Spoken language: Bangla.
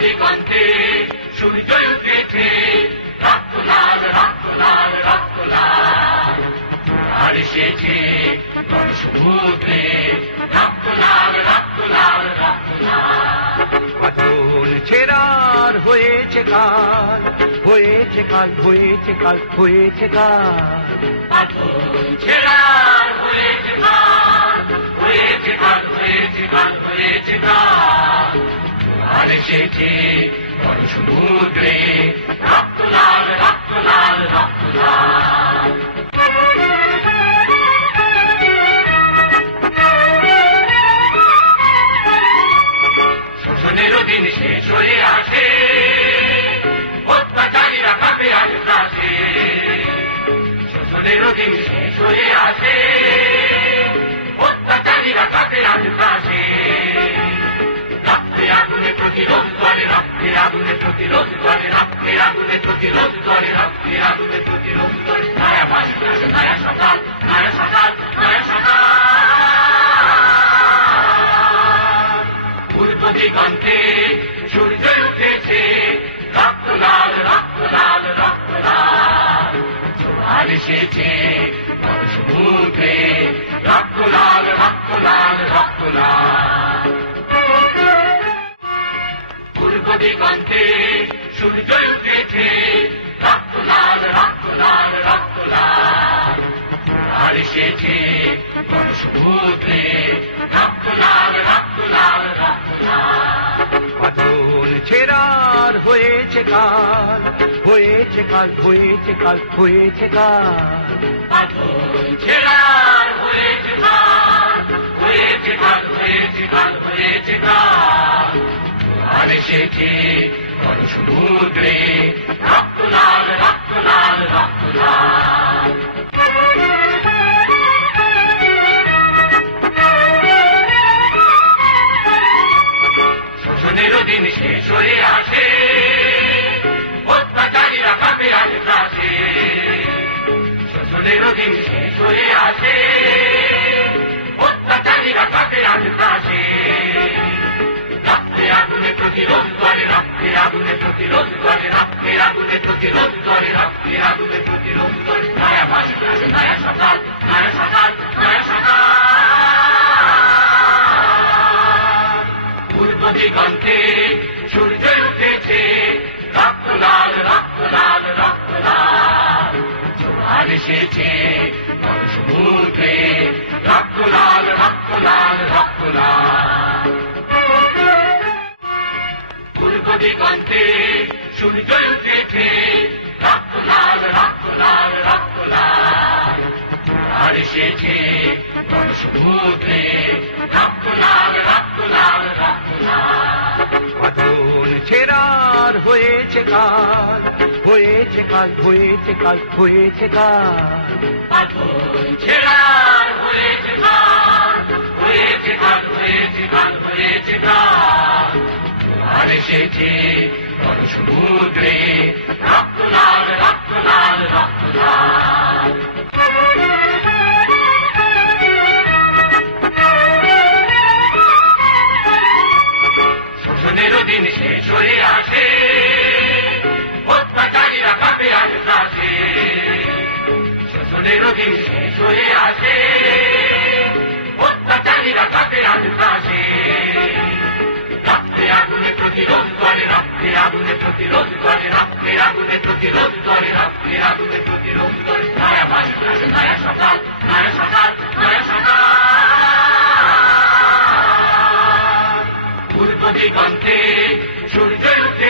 দিগন্তে সূর্য উঠেছে, রক্ত লাল রক্ত লাল রক্ত লাল। আর এসেছে সমুদ্রে, রক্ত লাল রক্ত লাল রক্ত লাল। আগুন ছেড়ার হয়েছে কাল, হয়েছে কাল, হয়েছে কাল, হয়েছে কাল। আগুন ছেড়ার হয়েছে কাল, হয়েছে কাল, হয়েছে কাল, হয়েছে কাল। আর এসেছে সমুদ্রে, রক্ত লাল রক্ত লাল রক্ত লাল। শোষণেরও দিন শেষ হয়ে আসে, অত্যাচারীরা কাঁপে আজ ত্রাসে। শোষণেরও দিন শেষ হয়ে আসে, অত্যাচারীরা কাঁপে আজ ত্রাসে। রক্তে আগুনে প্রতিরোধ করে, রক্তে আগুনে প্রতিরোধ করে, রক্তে আগুনে প্রতিরোধ করে, রক্তে আগুনে প্রতিরোধ করে। নয়া বাসনা, নয়া সকাল, নয়া সকাল, নয়া সকাল। পূর্ব দিগন্তে সূর্য উঠেছে, রক্ত লাল রক্ত লাল রক্ত লাল। জোয়ার এসেছে সমুদ্রে, রক্ত লাল রক্ত লাল রক্ত লাল। পূর্ব দিগন্তে সূর্য উঠেছে, রক্ত লাল রক্ত লাল রক্ত লাল। জোয়ার এসেছে সমুদ্রে, রক্ত লাল রক্ত লাল রক্ত লাল। আগুন ছেড়ার হয়েছে কাল, হয়েছে কাল, হয়েছে কাল, হয়েছে কাল। আগুন ছেড়ার হয়েছে কাল, হয়েছে কাল, হয়েছে কাল, হয়েছে কাল। আর এসেছে সমুদ্রে, রক্ত লাল রক্ত লাল রক্ত লাল। শোষণেরও দিন শেষ হয়ে আসে, অত্যাচারীরা কাঁপে আজ ত্রাসে। শোষণেরও দিন শেষ হয়ে আসে, অত্যাচারীরা কাঁপে আজ ত্রাসে। রক্তে আগুনে প্রতিরোধ করে, রক্তে আগুনে প্রতিরোধ করে, রক্তে আগুনে প্রতিরোধ করে, রক্তে আগুনে প্রতিরোধ করে। নয়া বাসনা, নয়া সকাল, নয়া সকাল, নয়া সকাল। পূর্ব দিগন্তে সূর্য উঠেছে, রক্ত লাল রক্ত লাল রক্ত লাল। জোয়ার এসেছে সমুদ্রে, রক্ত লাল রক্ত লাল রক্ত লাল। পূর্ব দিগন্তে সূর্য উঠেছে, রক্ত লাল রক্ত লাল রক্ত লাল। জোয়ার এসেছে সমুদ্রে, রক্ত লাল রক্ত লাল রক্ত লাল। আগুন ছেড়ার হয়েছে কাল, হয়েছে কাল, হয়েছে কাল, হয়েছে কাল। আগুন ছেড়ার হয়েছে কাল, হয়েছে কাল, হয়েছে কাল, হয়েছে কাল। আর এসেছে সমুদ্রে, রক্ত লাল রক্ত লাল রক্ত লাল। শোষণেরও দিন শেষ হয়ে আসে, অত্যাচারীরা কাঁপে আজ ত্রাসে। শোষণেরও দিন শেষ হয়ে আসে, অত্যাচারীরা কাঁপে আজ ত্রাসে। রক্তে আগুনে প্রতিরোধ করে, রক্তে আগুনে প্রতিরোধ করে, রক্তে আগুনে প্রতিরোধ করে, রক্তে আগুনে প্রতিরোধ করে। নয়া বাসনা, নয়া সকাল, নয়া সকাল, নয়া সকাল। পূর্ব দিগন্তে সূর্য উঠে